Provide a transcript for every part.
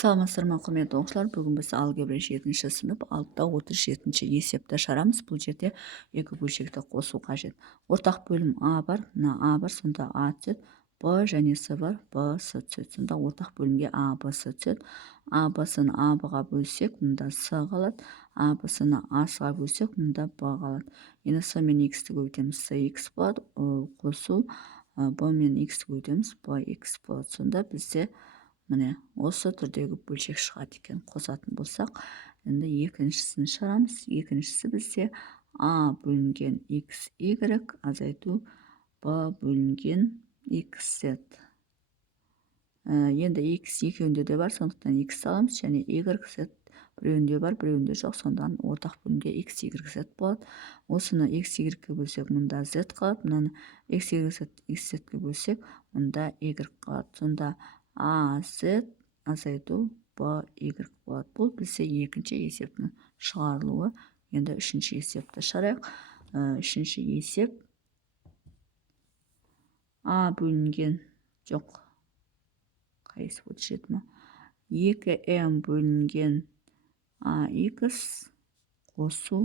Саламатсыздар ма, құрметті оқушылар. Бүгін біз алгебра 7-ші сынып 6-37-ші есепті шығарамыз. Бұл жерде екі бөлшекті қосу қажет. Ортақ бөлім А бар, мына А бар, сонда А түседі. Б және С бар, Б, С түседі. Сонда ортақ бөлімге А, Б, С түседі. А, Б-сын А, Б-ға бөлсек, мұнда С қалады. А, Б-сыны А, С-ға бөлсек, мұнда Б қалады. Енді С мен X-ті көбейтеміз, С, X болады. Қосу Б мен X-ті көбейтеміз, Б, X болады. Сонда бізде міне осы түрдегі бөлшек шығады екен. Қосатын болсақ, енді екіншісін шығарамыз. Екіншісі бізде А бөлінген XY азайту Б бөлінген XZ. Енді X екеуінде де бар, сондықтан X аламыз, және YZ біреуінде бар, біреуінде жоқ, сондан ортақ бөлімге XYZ болады. Осыны XY-ге бөлсек, мұнда Z қалады, мұнаны XYZ-ге бөлсек, мұнда Y қалады. Сонда AZ азайту BY болады. Бұл бізде екінші есептің шығарылуы. Енді үшінші есепті шығарайық. Үшінші есеп А бөлінген жоқ. Қайсы болды, жеті ма? 2M бөлінген AX қосу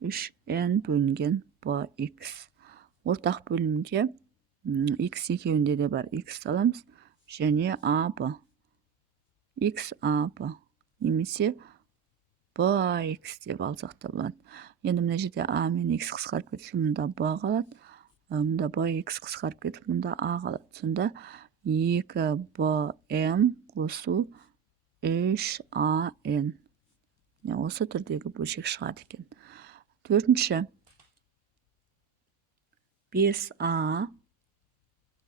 3N бөлінген BX. Ортақ бөлімде X екеуінде де бар, X аламыз, және AB. X, AB. Немесе BX деп алсақ та болады. Енді мына жерде А мен X қысқарып кетіп, мұнда B қалады. Мұнда BX қысқарып кетіп, мұнда А қалады. Сонда 2BM қосу 3AN. Осы түрдегі бөлшек шығады екен. Төртінші 5A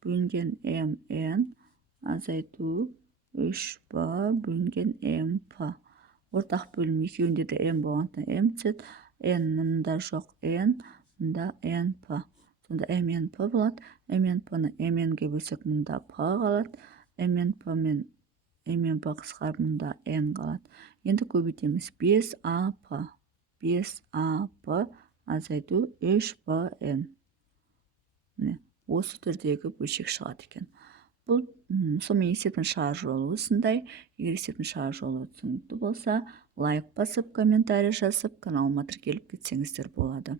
бөлінген MN азайту 3B бөлінген MP. Ортақ бөлім екеуінде де M болғанда M түседі. N мұнда жоқ, N, мұнда NP. Сонда MNP болады. MNP-ны MN-ге бөлсек, мұнда P қалады. MNP мен MNP қысқарып, мұнда N қалады. Енді көбейтеміз. 5AP. 5AP азайту 3BN. Осы түрдегі бөлшек шығады екен. Бұл сонымен есептің шығар жолы осындай. Егер есептің шығар жолы түсінікті болса, лайк басып, комментарий жазып, каналыма тіркеліп кетсеңіздер болады.